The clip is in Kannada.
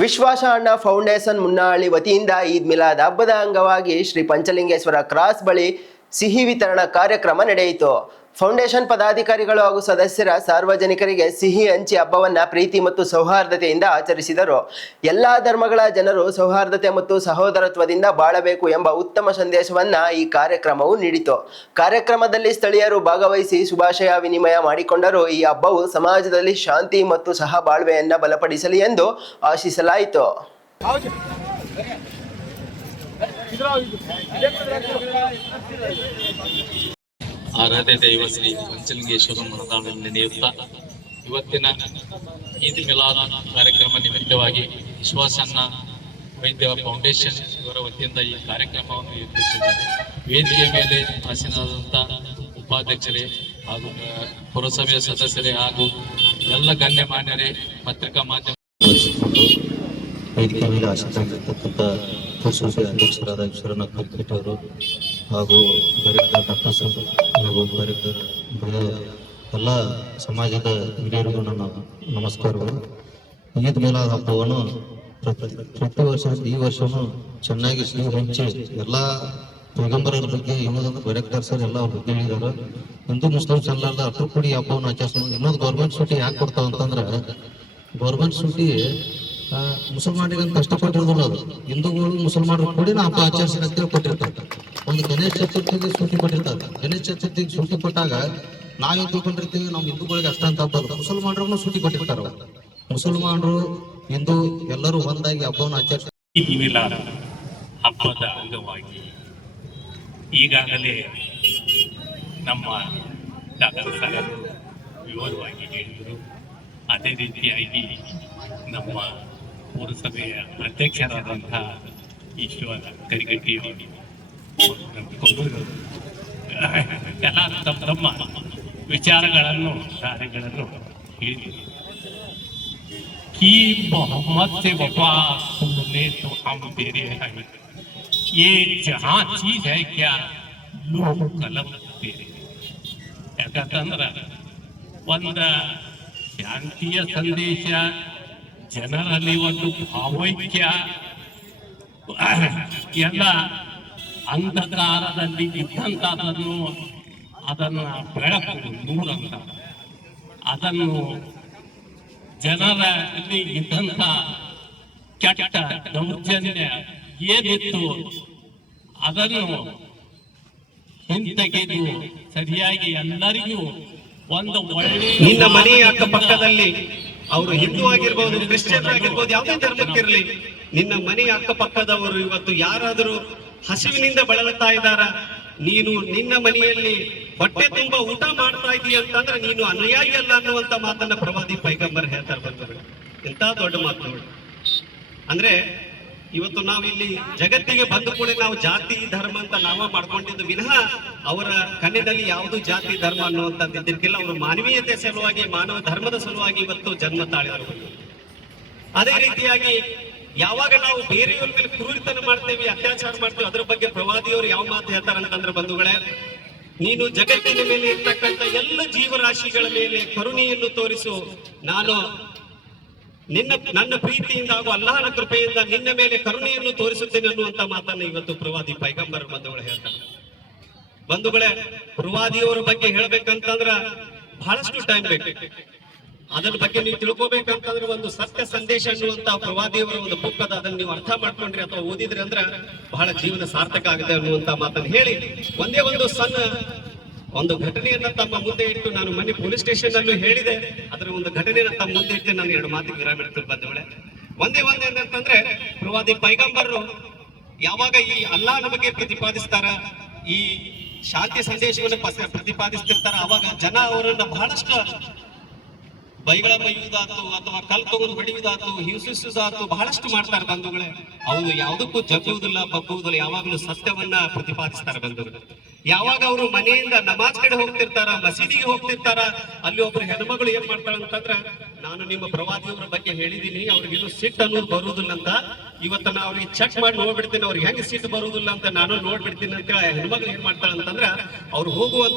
ವಿಶ್ವಾಸ ಅಣ್ಣ ಫೌಂಡೇಶನ್ ಮುನ್ನಾಳಿ ವತಿಯಿಂದ ಈದ್ ಮಿಲಾದ್ ಹಬ್ಬದ ಅಂಗವಾಗಿ ಶ್ರೀ ಪಂಚಲಿಂಗೇಶ್ವರ ಕ್ರಾಸ್ ಬಳಿ ಸಿಹಿ ವಿತರಣಾ ಕಾರ್ಯಕ್ರಮ ನಡೆಯಿತು. ಫೌಂಡೇಶನ್ ಪದಾಧಿಕಾರಿಗಳು ಹಾಗೂ ಸದಸ್ಯರ ಸಾರ್ವಜನಿಕರಿಗೆ ಸಿಹಿ ಹಂಚಿ ಹಬ್ಬವನ್ನು ಪ್ರೀತಿ ಮತ್ತು ಸೌಹಾರ್ದತೆಯಿಂದ ಆಚರಿಸಿದರು. ಎಲ್ಲ ಧರ್ಮಗಳ ಜನರು ಸೌಹಾರ್ದತೆ ಮತ್ತು ಸಹೋದರತ್ವದಿಂದ ಬಾಳಬೇಕು ಎಂಬ ಉತ್ತಮ ಸಂದೇಶವನ್ನು ಈ ಕಾರ್ಯಕ್ರಮವು ನೀಡಿತು. ಕಾರ್ಯಕ್ರಮದಲ್ಲಿ ಸ್ಥಳೀಯರು ಭಾಗವಹಿಸಿ ಶುಭಾಶಯ ವಿನಿಮಯ ಮಾಡಿಕೊಂಡರು. ಈ ಹಬ್ಬವು ಸಮಾಜದಲ್ಲಿ ಶಾಂತಿ ಮತ್ತು ಸಹಬಾಳ್ವೆಯನ್ನು ಬಲಪಡಿಸಲಿ ಎಂದು ಆಶಿಸಲಾಯಿತು. ಆರಾಧ್ಯ ದೈವ ಶ್ರೀ ಪಂಚಲಿಂಗೇಶ್ವರ ಮನದಾಳದಲ್ಲಿ ನಡೆಯುತ್ತಾ ಇವತ್ತಿನ ಈದ್ ಮಿಲಾದ್ ಕಾರ್ಯಕ್ರಮ ನಿಮಿತ್ತವಾಗಿ ವಿಶ್ವಾಸನ್ನ ವೈದ್ಯ ಫೌಂಡೇಶನ್ ಇವರ ವತಿಯಿಂದ ಈ ಕಾರ್ಯಕ್ರಮವನ್ನು ಏರ್ಪಡಿಸಿದ್ದಾರೆ. ವೇದಿಕೆ ಮೇಲೆ ಆಸೀನರಾದಂಥ ಉಪಾಧ್ಯಕ್ಷರೇ ಹಾಗೂ ಪುರಸಭೆಯ ಸದಸ್ಯರೇ ಹಾಗೂ ಎಲ್ಲ ಗಣ್ಯಮಾನ್ಯರೇ, ಪತ್ರಿಕಾ ಮಾಧ್ಯಮ ವೇದಿಕೆ ಮೇಲೆ ಆಸೀನರಾಗಿರ್ತಕ್ಕಂಥ ಪುರಸಭೆ ಅಧ್ಯಕ್ಷರಾದ ಈಶ್ವರನ ಕಲ್ಕಟ್ಟಿ ಅವರು ಹಾಗೂ ಡೈರೆಕ್ಟರ್ ಡಾಕ್ಟರ್ ಹಾಗೂ ಡೈರೆಕ್ಟರ್ ಎಲ್ಲ ಸಮಾಜದ ಹಿರಿಯರಿಗೂ ನನ್ನ ನಮಸ್ಕಾರಗಳು. ಈದ್ ಮಿಲಾದ್ ಹಬ್ಬವನ್ನು ಪ್ರತಿ ವರ್ಷ ಈ ವರ್ಷವೂ ಚೆನ್ನಾಗಿ ಸಿಹಿ ಹಂಚಿ ಎಲ್ಲ ಪೈಗಂಬರರ ಬಗ್ಗೆ ಇನ್ನೊಂದು ಡೈರೆಕ್ಟರ್ ಸರ್ ಎಲ್ಲ ಅವ್ರ ಬಗ್ಗೆ ಹೇಳಿದ್ದಾರೆ. ಹಿಂದೂ ಮುಸ್ಲಿಮ್ಸ್ ಎಲ್ಲಾರ್ದ ಅಟ್ರು ಕೂಡಿ ಹಬ್ಬವನ್ನು ಆಚರಿಸೋದು. ಇನ್ನೊಂದು ಗೌರ್ಮೆಂಟ್ ಸೂಟಿ ಯಾಕೆ ಕೊಡ್ತಾವ ಅಂತಂದ್ರೆ, ಗೌರ್ಮೆಂಟ್ ಸೂಟಿ ಮುಸಲ್ಮಾನಿಗಂತ ಕಷ್ಟಪಟ್ಟಿರೋದಿಲ್ಲ, ಅದು ಹಿಂದೂಗಳು ಮುಸಲ್ಮಾನರು ಕೂಡಿ ಹಬ್ಬ ಆಚರಿಸಿ ಅಂತೇಳಿ ಕೊಟ್ಟಿರ್ತಾರೆ. ಒಂದು ಗಣೇಶ ಚತುರ್ಥಿಗೆ ಸೂಟಿ ಕೊಟ್ಟಿರ್ತಾರೆ. ಗಣೇಶ ಚತುರ್ಥಿಗೆ ಸೂಟಿ ಕೊಟ್ಟಾಗ ನಾವೇನ್ ತಿಳ್ಕೊಂಡಿರ್ತೀವಿ, ನಮ್ಮ ಹಿಂದೂಗಳಿಗೆ ಅಷ್ಟ ಅಂತ ಹಬ್ಬ, ಮುಸಲ್ಮಾನರು ಸೂಟಿ ಕೊಟ್ಟಿರ್ತಾರ. ಮುಸಲ್ಮಾನರು ಹಿಂದೂ ಎಲ್ಲರೂ ಒಂದಾಗಿ ಹಬ್ಬವನ್ನು ಆಚರಿಸಿ ಹಬ್ಬದ ಅಂಗವಾಗಿ ಈಗಾಗಲೇ ನಮ್ಮ ಡಾಕ್ಟರ್ ಸಾಹೇಬರು ವಿವರವಾಗಿ ಹೇಳಿದರು. ಅದೇ ರೀತಿಯಾಗಿ ನಮ್ಮ ಪುರಸಭೆಯ ಅಧ್ಯಕ್ಷರಾದಂಥ ಈಶ್ವರ ಕರಿಗಟ್ಟಿಯವರು ಎಲ್ಲ ತಮ್ಮ ವಿಚಾರಗಳನ್ನು ಕಾರ್ಯಗಳನ್ನು ಹೇಳಿದರು. कि मोहम्मद से वफा तुमने तो हम तेरे हैं, ये जहां चीज है क्या लोग कलम तेरे. ಯಾಕಂತಂದ್ರ ಒಂದ ಶಾಂತಿಯ ಸಂದೇಶ, ಜನರಲ್ಲಿ ಒಂದು ಭಾವೈಕ್ಯ, ಎಲ್ಲ ಅಂಧಕಾರದಲ್ಲಿ ಇದ್ದಂಥದನ್ನು ಅದನ್ನ ಬೆಳಕು ನೂರಂತ, ಅದನ್ನು ಜನರಲ್ಲಿ ಇದ್ದಂಥ ಕೆಟ್ಟ ದೌರ್ಜನ್ಯ ಏನಿತ್ತು ಅದನ್ನು ಹಿಂತೆಗೆದು ಸರಿಯಾಗಿ ಎಲ್ಲರಿಗೂ ಒಂದು ಒಳ್ಳೆಯ, ನಿನ್ನ ಮನೆಯ ಅಕ್ಕಪಕ್ಕದಲ್ಲಿ ಅವರು ಹಿಂದೂ ಆಗಿರ್ಬೋದು, ಕ್ರಿಶ್ಚಿಯನ್ ಆಗಿರ್ಬೋದು, ಯಾವುದೇ ಧರ್ಮಕ್ಕಿರಲಿ, ನಿನ್ನ ಮನೆಯ ಅಕ್ಕಪಕ್ಕದವರು ಇವತ್ತು ಯಾರಾದರೂ ಹಸಿವಿನಿಂದ ಬಳಲುತ್ತಾ ಇದ್ದಾರ, ನೀನು ನಿನ್ನ ಮನೆಯಲ್ಲಿ ಹೊಟ್ಟೆ ತುಂಬಾ ಊಟ ಮಾಡ್ತಾ ಇದೀಯ ಅಂತಂದ್ರೆ ನೀನು ಅನುಯಾಯಿ ಅಲ್ಲ ಅನ್ನುವಂತ ಮಾತನ್ನ ಪ್ರವಾದಿ ಪೈಗಂಬರ್ ಹೇಳ್ತಾರೆ. ಬಂಧುಗಳು, ಎಂತ ದೊಡ್ಡ ಮಾತು ನೋಡಿ. ಅಂದ್ರೆ ಇವತ್ತು ನಾವಿಲ್ಲಿ ಜಗತ್ತಿಗೆ ಬಂದ ಕೂಡ ನಾವು ಜಾತಿ ಧರ್ಮ ಅಂತ ನಾವ ಮಾಡ್ಕೊಂಡಿದ್ದು ವಿನಃ ಅವರ ಕಣ್ಣಿನಲ್ಲಿ ಯಾವುದು ಜಾತಿ ಧರ್ಮ ಅನ್ನುವಂಥದ್ದು ಇದ್ದಿರ್ಕಿಲ್ಲ. ಅವರು ಮಾನವೀಯತೆ ಸಲುವಾಗಿ, ಮಾನವ ಧರ್ಮದ ಸಲುವಾಗಿ ಇವತ್ತು ಜನ್ಮ ತಾಳಿದರು. ಅದೇ ರೀತಿಯಾಗಿ ಯಾವಾಗ ನಾವು ಬೇರೆಯವ್ರ ಮೇಲೆ ಕ್ರೂರಿತನ ಮಾಡ್ತೇವೆ, ಅತ್ಯಾಚಾರ ಮಾಡ್ತೇವೆ, ಅದ್ರ ಬಗ್ಗೆ ಪ್ರವಾದಿಯವರು ಯಾವ ಮಾತು ಹೇಳ್ತಾರಂತಂದ್ರೆ, ಬಂಧುಗಳೇ, ನೀನು ಜಗತ್ತಿನ ಮೇಲೆ ಇರ್ತಕ್ಕಂಥ ಎಲ್ಲ ಜೀವರಾಶಿಗಳ ಮೇಲೆ ಕರುಣೆಯನ್ನು ತೋರಿಸು, ನಾನು ನನ್ನ ಪ್ರೀತಿಯಿಂದ ಹಾಗೂ ಅಲ್ಲಾಹನ ಕೃಪೆಯಿಂದ ನಿನ್ನ ಮೇಲೆ ಕರುಣೆಯನ್ನು ತೋರಿಸುತ್ತೇನೆ ಅನ್ನುವಂತ ಮಾತನ್ನು ಇವತ್ತು ಪ್ರವಾದಿ ಪೈಗಂಬರ್ ಬಂಧುಗಳು ಹೇಳ್ತಾರೆ. ಬಂಧುಗಳೇ, ಪ್ರವಾದಿಯವರ ಬಗ್ಗೆ ಹೇಳ್ಬೇಕಂತಂದ್ರ ಬಹಳಷ್ಟು ಟೈಮ್ ಬೇಕು. ಅದರ ಬಗ್ಗೆ ನೀವು ತಿಳ್ಕೊಬೇಕಂತಂದ್ರೆ ಒಂದು ಸತ್ಯ ಸಂದೇಶ ಅನ್ನುವಂತ ಪ್ರವಾದಿಯವರ ಒಂದು ಬುಕ್ ಅದ, ಅದನ್ನ ನೀವು ಅರ್ಥ ಮಾಡ್ಕೊಂಡ್ರಿ ಅಥವಾ ಓದಿದ್ರಿ ಅಂದ್ರೆ ಬಹಳ ಜೀವನ ಸಾರ್ಥಕ ಆಗಿದೆ ಅನ್ನುವಂತ ಮಾತನ್ನು ಹೇಳಿ ಒಂದೇ ಒಂದು ಸಣ್ಣ ಒಂದು ಘಟನೆಯನ್ನ ತಮ್ಮ ಮುಂದೆ ಇಟ್ಟು, ನಾನು ಮೊನ್ನೆ ಪೊಲೀಸ್ ಸ್ಟೇಷನ್ ಅಲ್ಲೂ ಹೇಳಿದೆ, ಅದರ ಒಂದು ಘಟನೆಯನ್ನ ತಮ್ಮ ಮುಂದೆ ಇಟ್ಟು ನಾನು ಎರಡು ಮಾತಿಗೆ ವಿರಾಮ ಇಡ್ತೀನಿ. ಬಂಧುಗಳೇ, ಒಂದೇ ಏನಂತಂದ್ರೆ, ಪ್ರವಾದಿ ಪೈಗಂಬರರು ಯಾವಾಗ ಈ ಅಲ್ಲಾ ನಮಗೆ ಪ್ರತಿಪಾದಿಸ್ತಾರ, ಈ ಶಾಂತಿ ಸಂದೇಶವನ್ನು ಪ್ರತಿಪಾದಿಸ್ತಿರ್ತಾರ, ಅವಾಗ ಜನ ಅವರನ್ನ ಬಹಳಷ್ಟು ಬೈಗಳ ಬೈಯುವುದಾತು ಅಥವಾ ಕಲ್ ತಗೊಂಡು ಹೊಡೆಯುವುದಾತು, ಹಿಂಸಿಸುವುದಾತು ಬಹಳಷ್ಟು ಮಾಡ್ತಾರೆ. ಬಂಧುಗಳೇ, ಅವರು ಯಾವುದಕ್ಕೂ ಜಗ್ಗುವುದಿಲ್ಲ, ಬಗ್ಗುವುದಿಲ್ಲ, ಯಾವಾಗಲೂ ಸತ್ಯವನ್ನ ಪ್ರತಿಪಾದಿಸ್ತಾರೆ. ಬಂಧುಗಳು, ಯಾವಾಗ ಅವರು ಮನೆಯಿಂದ ನಮಾಜ್ ಕಡೆ ಹೋಗ್ತಿರ್ತಾರ, ಮಸೀದಿಗೆ ಹೋಗ್ತಿರ್ತಾರ, ಅಲ್ಲಿ ಒಬ್ರು ಹೆಣ್ಮಗಳು ಏನ್ ಮಾಡ್ತಾಳ ಅಂತಂದ್ರ, ನಾನು ನಿಮ್ಮ ಪ್ರವಾದಿಯವರ ಬಗ್ಗೆ ಹೇಳಿದೀನಿ, ಅವ್ರಿಗೇನು ಸಿಟ್ಟು ಅನ್ನೋದು ಬರುವುದಿಲ್ಲ ಅಂತ, ಇವತ್ತು ನಾ ಅವ್ರಿಗೆ ಚೆಕ್ ಮಾಡಿ ನೋಡ್ಬಿಡ್ತೀನಿ, ಅವ್ರಿಗೆ ಹೆಂಗ್ ಸಿಟ್ಟು ಬರುವುದಿಲ್ಲ ಅಂತ ನಾನು ನೋಡ್ಬಿಡ್ತೀನಿ ಅಂತ ಹೆಣ್ಮಗಳು ಏನ್ ಮಾಡ್ತಾಳ ಅಂತಂದ್ರ, ಅವ್ರು ಹೋಗುವಂತ